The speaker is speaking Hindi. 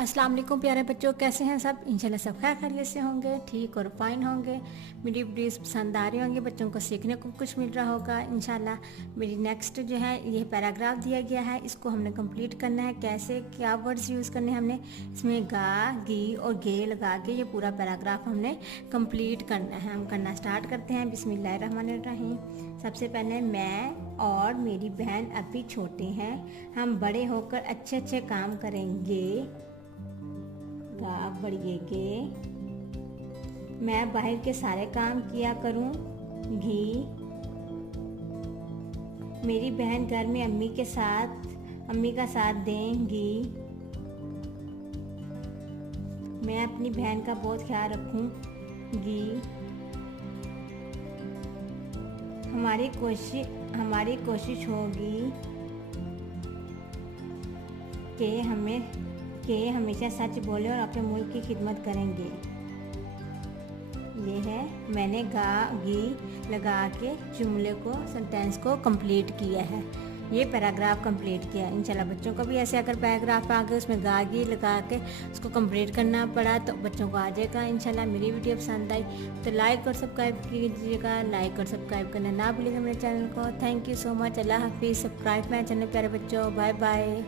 अस्सलाम वालेकुम प्यारे बच्चों, कैसे हैं सब? इंशाल्लाह सब खैर खैरियत से होंगे, ठीक और फाइन होंगे। मेरी वीडियोस पसंद आ रही होंगी, बच्चों को सीखने को कुछ मिल रहा होगा इंशाल्लाह। मेरी नेक्स्ट जो है ये पैराग्राफ दिया गया है, इसको हमने कंप्लीट करना है। कैसे, क्या वर्ड्स यूज़ करने हैं हमने इसमें? गा, गी और गे लगा के ये पूरा पैराग्राफ हमने कंप्लीट करना है। हम करना स्टार्ट करते हैं। बिस्मिल्लाहिर्रहमानिर्रहीम। सबसे पहले, मैं और मेरी बहन अभी छोटे हैं, हम बड़े होकर अच्छे अच्छे काम करेंगे। बढ़िए के। मैं बाहर के सारे काम किया करूँगी। मेरी बहन घर में अम्मी का साथ देंगी। मैं अपनी बहन का बहुत ख्याल रखूँगी। हमारी कोशिश होगी कि हमेशा सच बोले और अपने मुल्क की खिदमत करेंगे। ये है, मैंने गा गी लगा के जुमले को, सेंटेंस को कंप्लीट किया है। ये पैराग्राफ कंप्लीट किया। इंशाल्लाह बच्चों को भी ऐसे अगर पैराग्राफ आ गए उसमें गा गी लगा के उसको कंप्लीट करना पड़ा तो बच्चों को आ जाएगा इंशाल्लाह। मेरी वीडियो पसंद आई तो लाइक और सब्सक्राइब कीजिएगा। लाइक और सब्सक्राइब करना ना भूलिएगा मेरे चैनल को। Thank you so much. अल्लाह हाफिज़। सब्सक्राइब मेरा चैनल प्यारे बच्चों। Bye bye.